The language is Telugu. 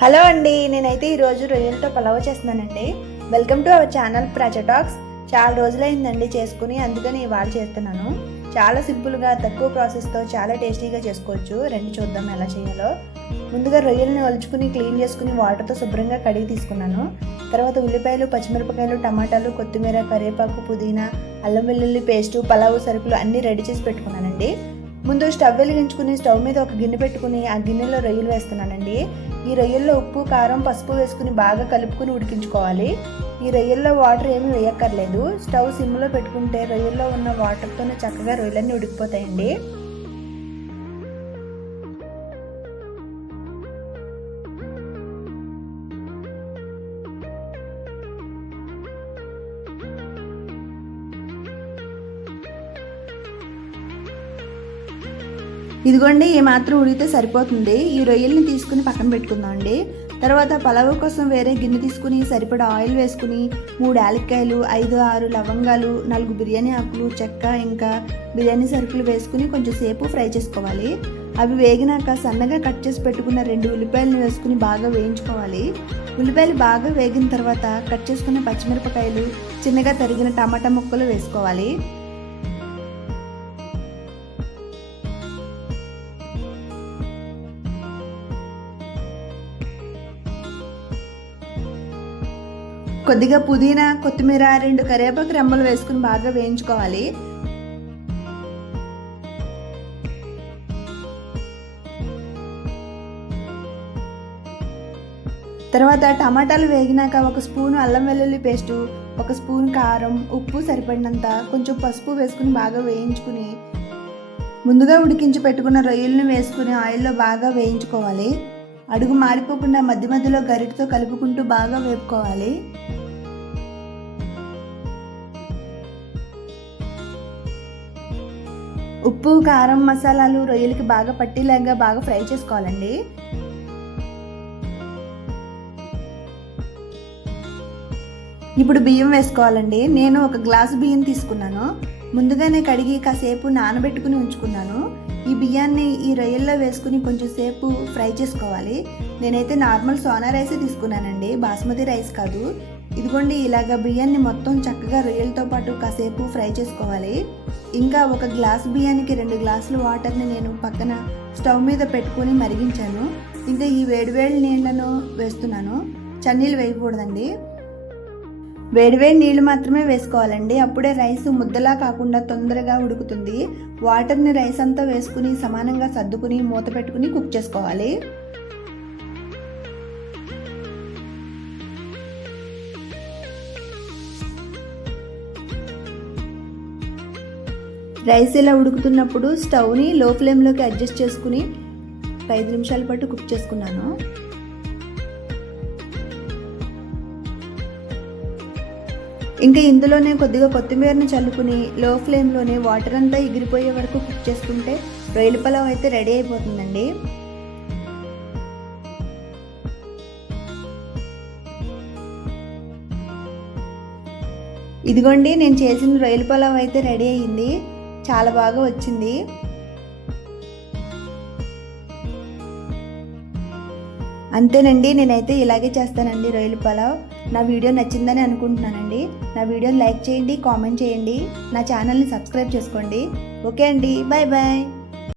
హలో అండి, నేనైతే ఈరోజు రొయ్యలతో పలావ్ చేస్తున్నానండి. Welcome to our channel Pracha talks. చాలా రోజులైందండి చేసుకుని, అందుకని ఇవాళ చేస్తున్నాను. చాలా సింపుల్గా తక్కువ ప్రాసెస్తో చాలా టేస్టీగా చేసుకోవచ్చు. రండి చూద్దాం ఎలా చేయాలో. ముందుగా రొయ్యల్ని ఒలుచుకుని క్లీన్ చేసుకుని వాటర్తో శుభ్రంగా కడిగి తీసుకున్నాను. తర్వాత ఉల్లిపాయలు, పచ్చిమిరపకాయలు, టమాటాలు, కొత్తిమీర, కరివేపాకు, పుదీనా, అల్లం వెల్లుల్లి పేస్టు, పలావ్ సరుకులు అన్నీ రెడీ చేసి పెట్టుకున్నానండి. ముందు స్టవ్ వెలిగించుకుని స్టవ్ మీద ఒక గిన్నె పెట్టుకుని ఆ గిన్నెలో రొయ్యలు వేస్తున్నానండి. ఈ రొయ్యల్లో ఉప్పు, కారం, పసుపు వేసుకుని బాగా కలుపుకుని ఉడికించుకోవాలి. ఈ రొయ్యల్లో వాటర్ ఏమీ వేయక్కర్లేదు. స్టవ్ సిమ్లో పెట్టుకుంటే రొయ్యల్లో ఉన్న వాటర్తోనే చక్కగా రొయ్యలన్నీ ఉడికిపోతాయండి. ఇదిగోండి, ఈ మాత్రం ఉడికితే సరిపోతుంది. ఈ రొయ్యల్ని తీసుకుని పక్కన పెట్టుకుందాం అండి. తర్వాత పలావ్ కోసం వేరే గిన్నె తీసుకుని సరిపడా ఆయిల్ వేసుకుని 3 యాలక్కాయలు, 5-6 లవంగాలు, 4 బిర్యానీ ఆకులు, చెక్క, ఇంకా బిర్యానీ సరుకులు వేసుకుని కొంచెం సేపు ఫ్రై చేసుకోవాలి. అవి వేగినాక సన్నగా కట్ చేసి పెట్టుకున్న 2 ఉల్లిపాయలను వేసుకుని బాగా వేయించుకోవాలి. ఉల్లిపాయలు బాగా వేగిన తర్వాత కట్ చేసుకున్న పచ్చిమిరపకాయలు, చిన్నగా తరిగిన టమాటా ముక్కలు వేసుకోవాలి. కొద్దిగా పుదీనా, కొత్తిమీర, 2 కరివేపాకు రెమ్మలు వేసుకుని బాగా వేయించుకోవాలి. తర్వాత టమాటాలు వేగినాక 1 స్పూను అల్లం వెల్లుల్లి పేస్టు, 1 స్పూన్ కారం, ఉప్పు సరిపడినంత, కొంచెం పసుపు వేసుకుని బాగా వేయించుకుని ముందుగా ఉడికించి పెట్టుకున్న రొయ్యలను వేసుకుని ఆయిల్లో బాగా వేయించుకోవాలి. అడుగు మాడిపోకుండా మధ్య మధ్యలో గరిటతో కలుపుకుంటూ బాగా వేపుకోవాలి. ఉప్పు, కారం, మసాలాలు రొయ్యలకి బాగా పట్టేలాగా బాగా ఫ్రై చేసుకోవాలండి. ఇప్పుడు బియ్యం వేసుకోవాలండి. నేను 1 గ్లాసు బియ్యం తీసుకున్నాను. ముందుగానే కడిగి కాసేపు నానబెట్టుకుని ఉంచుకున్నాను. ఈ బియ్యాన్ని ఈ రొయ్యల్లో వేసుకుని కొంచెం సేపు ఫ్రై చేసుకోవాలి. నేనైతే నార్మల్ సోనా రైసే తీసుకున్నానండి, బాస్మతి రైస్ కాదు. ఇదిగోండి, ఇలాగ బియ్యాన్ని మొత్తం చక్కగా రొయ్యలతో పాటు కాసేపు ఫ్రై చేసుకోవాలి. ఇంకా 1 గ్లాసు బియ్యానికి 2 గ్లాసుల వాటర్ని నేను పక్కన స్టవ్ మీద పెట్టుకుని మరిగించాను. ఇంకా ఈ వేడివేడి నీళ్లను వేస్తున్నాను. చన్నీళ్ళు వేయకూడదండి, వేడివేడి నీళ్ళు మాత్రమే వేసుకోవాలండి. అప్పుడే రైస్ ముద్దలా కాకుండా తొందరగా ఉడుకుతుంది. వాటర్ని రైస్ అంతా వేసుకుని సమానంగా సర్దుకుని మూత పెట్టుకుని కుక్ చేసుకోవాలి. రైస్ ఇలా ఉడుకుతున్నప్పుడు స్టవ్ని లో ఫ్లేమ్లోకి అడ్జస్ట్ చేసుకుని 5 నిమిషాల పాటు కుక్ చేసుకున్నాను. ఇంకా ఇందులోనే కొద్దిగా కొత్తిమీరను చల్లుకుని లో ఫ్లేమ్లోనే వాటర్ అంతా ఎగిరిపోయే వరకు కుక్ చేసుకుంటే రొయ్యల పలావ్ అయితే రెడీ అయిపోతుందండి. ఇదిగోండి, నేను చేసిన రొయ్యల పలావ్ అయితే రెడీ అయ్యింది. చాలా బాగా వచ్చింది. అంతేనండి, నేనైతే ఇలాగే చేస్తానండి రొయ్యల పలావ్. నా వీడియో నచ్చిందని అనుకుంటున్నానండి. నా వీడియోని లైక్ చేయండి, కామెంట్ చేయండి, నా ఛానల్ని సబ్స్క్రైబ్ చేసుకోండి. ఓకే అండి, బాయ్ బాయ్.